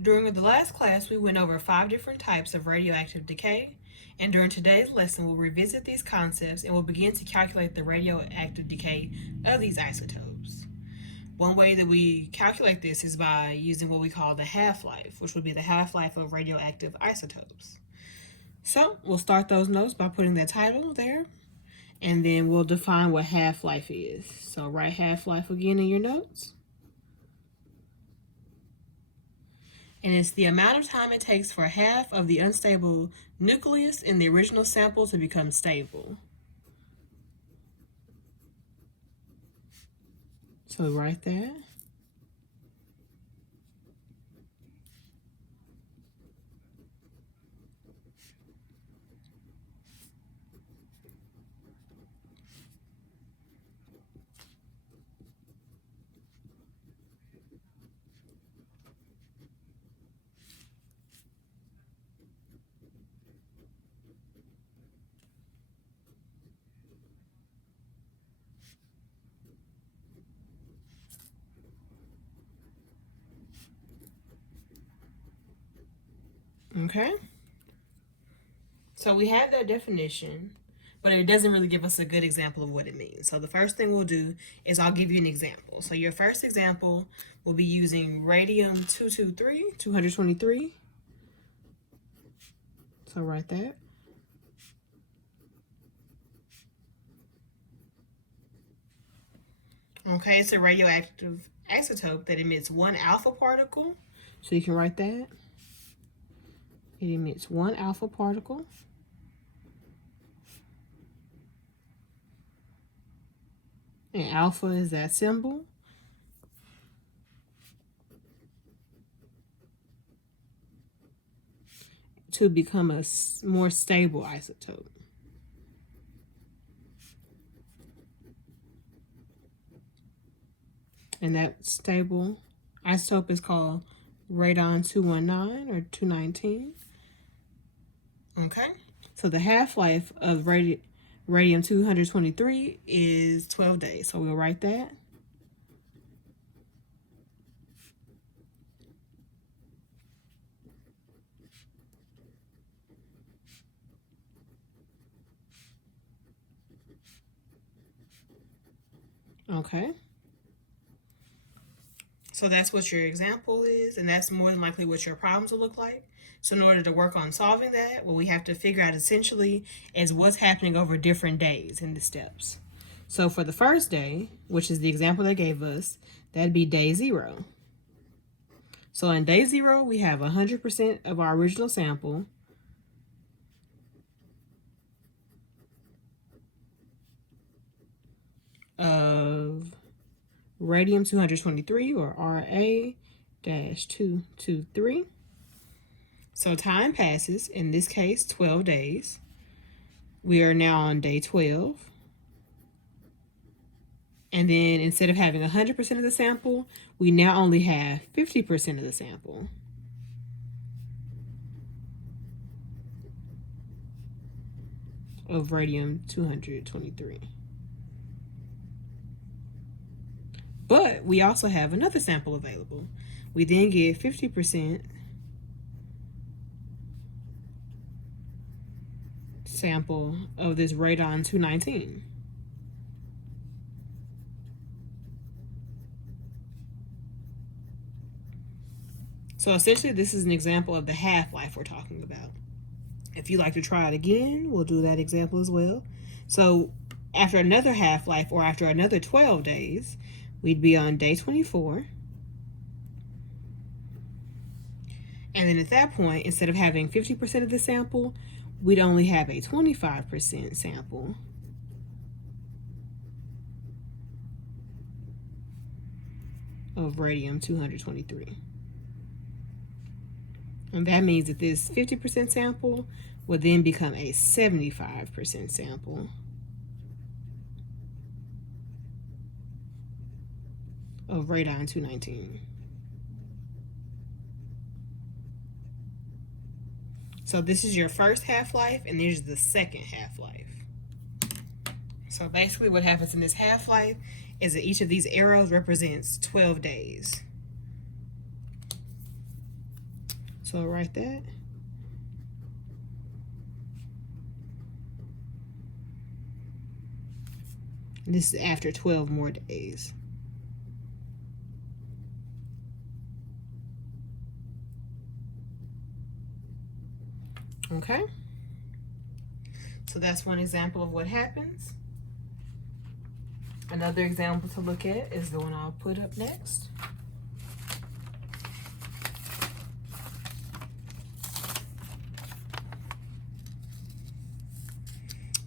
During the last class, we went over 5 different types of radioactive decay, and during today's lesson, we'll revisit these concepts and we'll begin to calculate the radioactive decay of these isotopes. One way that we calculate this is by using what we call the half-life, which would be the half-life of radioactive isotopes. So we'll start those notes by putting the title there, and then we'll define what half-life is. So write half-life again in your notes. And it's the amount of time it takes for half of the unstable nucleus in the original sample to become stable. So write that. Okay. So we have that definition, but it doesn't really give us a good example of what it means. So the first thing we'll do is I'll give you an example. So your first example will be using radium 223. So write that. Okay, it's a radioactive isotope that emits 1 alpha particle. So you can write that. It emits 1 alpha particle. And alpha is that symbol. To become a more stable isotope. And that stable isotope is called radon 219 or 219. Okay, so the half-life of radium 223 is 12 days. So we'll write that. Okay. So that's what your example is, and that's more than likely what your problems will look like. So in order to work on solving that, what we have to figure out essentially is what's happening over different days in the steps. So for the first day, which is the example they gave us, that'd be day 0. So in day 0, we have 100% of our original sample. Of radium 223 or Ra-223. So time passes, in this case 12 days. We are now on day 12. And then instead of having 100% of the sample, we now only have 50% of the sample. Of radium 223. But we also have another sample available. We then get 50% sample of this radon 219. So essentially this is an example of the half-life we're talking about. If you'd like to try it again, we'll do that example as well. So after another half-life, or after another 12 days, we'd be on day 24. And then at that point, instead of having 50% of the sample, we'd only have a 25% sample of radium 223. And that means that this 50% sample will then become a 75% sample of radon 219. So this is your first half-life, and there's the second half-life. So basically what happens in this half-life is that each of these arrows represents 12 days. So write that. This is after 12 more days. Okay? So that's one example of what happens. Another example to look at is the one I'll put up next.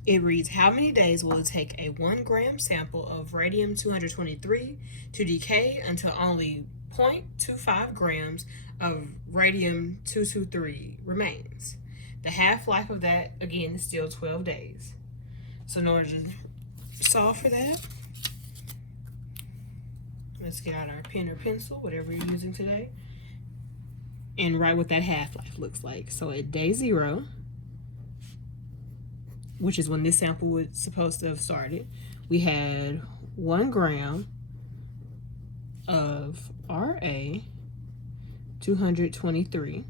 It reads, how many days will it take a 1 gram sample of radium-223 to decay until only 0.25 grams of radium-223 remains? The half-life of that, again, is still 12 days. So in order to solve for that, let's get out our pen or pencil, whatever you're using today, and write what that half-life looks like. So at day 0, which is when this sample was supposed to have started, we had 1 gram of Ra-223.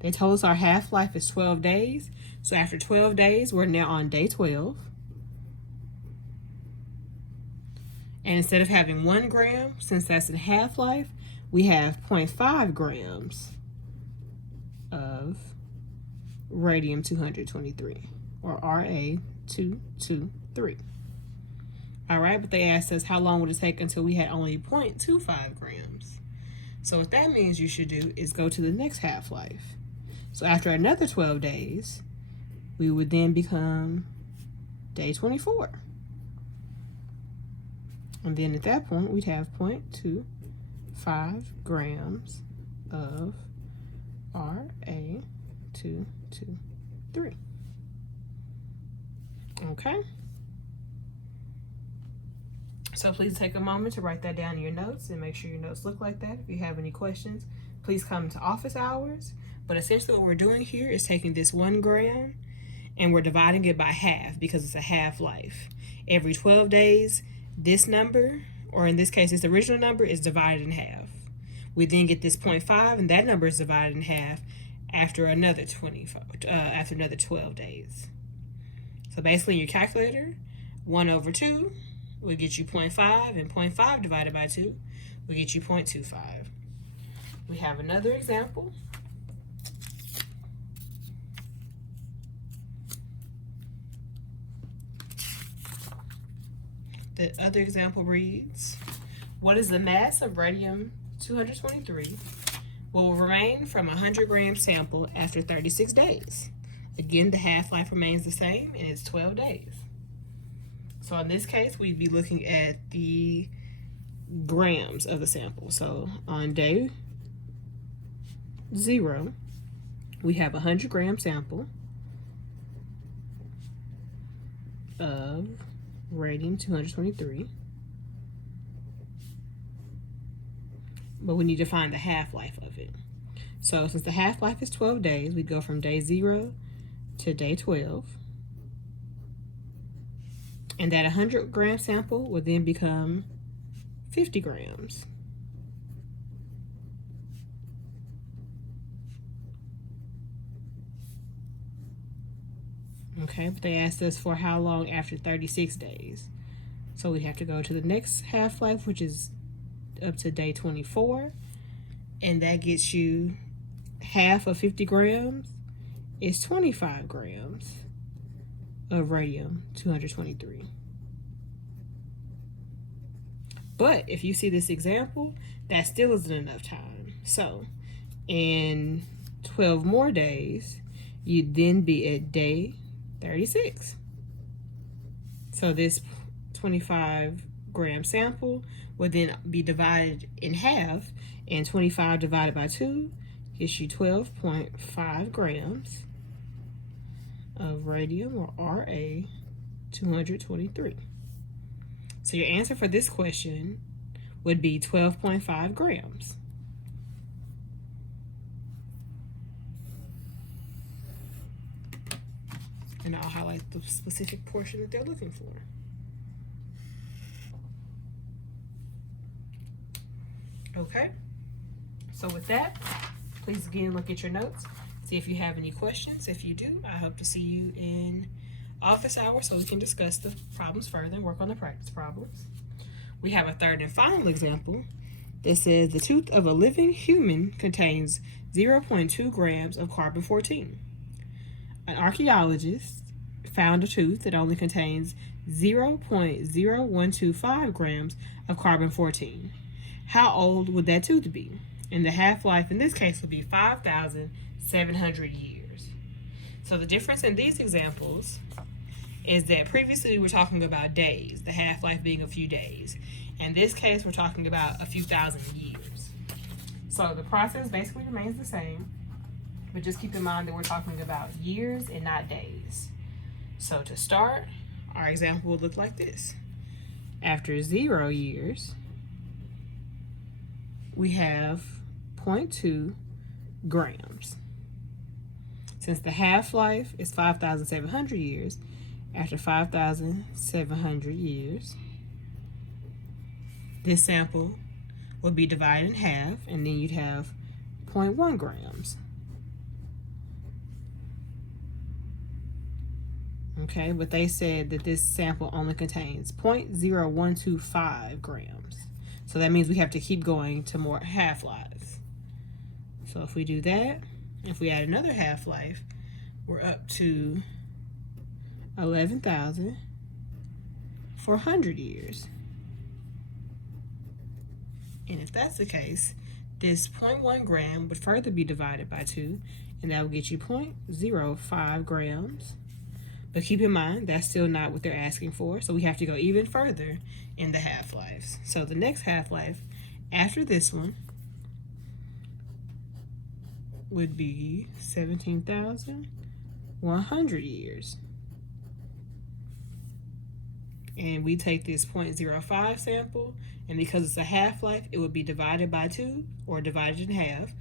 They told us our half-life is 12 days. So after 12 days, we're now on day 12. And instead of having 1 gram, since that's in half-life, we have 0.5 grams of radium-223. Or Ra-223. All right, but they asked us how long would it take until we had only 0.25 grams. So what that means you should do is go to the next half-life. So after another 12 days, we would then become day 24. And then at that point, we'd have 0.25 grams of Ra-223. Okay, so please take a moment to write that down in your notes and make sure your notes look like that. If you have any questions, please come to office hours. But essentially what we're doing here is taking this 1 gram and we're dividing it by half because it's a half-life. Every 12 days, this number, or in this case, this original number, is divided in half. We then get this 0.5, and that number is divided in half after another 12 days. So basically, in your calculator, 1 over 2 will get you 0.5, and 0.5 divided by 2 will get you 0.25. We have another example. The other example reads, what is the mass of radium-223 will remain from a 100 gram sample after 36 days? Again, the half-life remains the same, and it's 12 days. So in this case, we'd be looking at the grams of the sample. So on day 0, we have a 100 gram sample of radium-223. But we need to find the half-life of it. So since the half-life is 12 days, we go from day 0 to day 12. And that 100 gram sample would then become 50 grams. Okay, but they asked us for how long after 36 days. So we have to go to the next half-life, which is up to day 24. And that gets you half of 50 grams is 25 grams of radium-223. But if you see this example, that still isn't enough time. So in 12 more days, you'd then be at day 36. So this 25 gram sample would then be divided in half, and 25 divided by 2 gives you 12.5 grams of radium, or Ra-223. So your answer for this question would be 12.5 grams. And I'll highlight the specific portion that they're looking for. Okay, so with that, Please again look at your notes, see if you have any questions. If you do, I hope to see you in office hours so we can discuss the problems further and work on the practice problems. We have a third and final example that says the tooth of a living human contains 0.2 grams of carbon-14. An archaeologist found a tooth that only contains 0.0125 grams of carbon-14. How old would that tooth be? And the half-life in this case would be 5,700 years. So the difference in these examples is that previously we were talking about days, the half-life being a few days. In this case, we're talking about a few thousand years. So the process basically remains the same, but just keep in mind that we're talking about years and not days. So to start, our example will look like this. After 0 years, we have 0.2 grams. Since the half-life is 5,700 years, after 5,700 years, this sample will be divided in half, and then you'd have 0.1 grams. Okay, but they said that this sample only contains 0.0125 grams. So that means we have to keep going to more half-lives. So if we do that, if we add another half-life, we're up to 11,400 years. And if that's the case, this 0.1 gram would further be divided by 2, and that will get you 0.05 grams. But keep in mind, that's still not what they're asking for, so we have to go even further in the half-lives. So the next half-life after this one would be 17,100 years. And we take this 0.05 sample, and because it's a half-life, it would be divided by 2 or divided in half,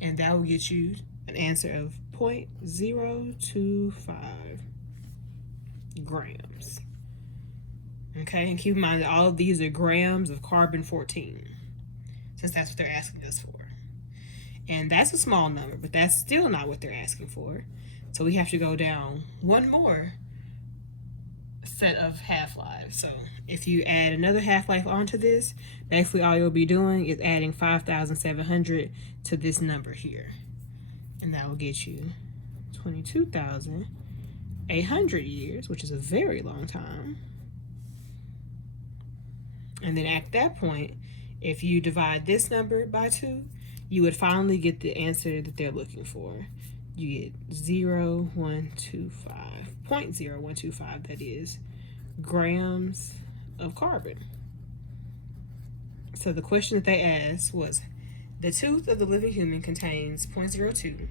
and that will get you an answer of 0.025 grams. Okay, and keep in mind that all of these are grams of carbon-14, since that's what they're asking us for. And that's a small number, but that's still not what they're asking for. So we have to go down one more set of half-lives. So if you add another half-life onto this, basically all you'll be doing is adding 5,700 to this number here. And that will get you 22,800 years, which is a very long time. And then at that point, if you divide this number by 2, you would finally get the answer that they're looking for. You get 0.0125, that is, grams of carbon. So the question that they asked was, the tooth of the living human contains 0.02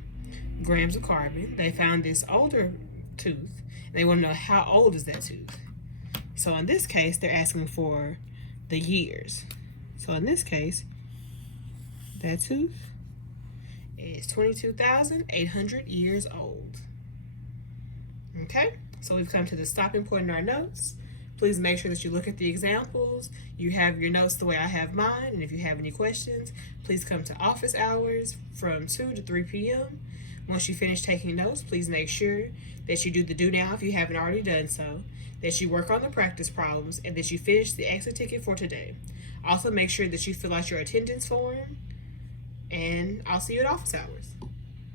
grams of carbon. They found this older tooth, and they want to know how old is that tooth. So in this case, they're asking for the years. So in this case, that tooth is 22,800 years old. Okay, so we've come to the stopping point in our notes. Please make sure that you look at the examples. You have your notes the way I have mine, and if you have any questions, please come to office hours from 2 to 3 p.m. Once you finish taking notes, please make sure that you do the do now if you haven't already done so, that you work on the practice problems, and that you finish the exit ticket for today. Also, make sure that you fill out your attendance form, and I'll see you at office hours.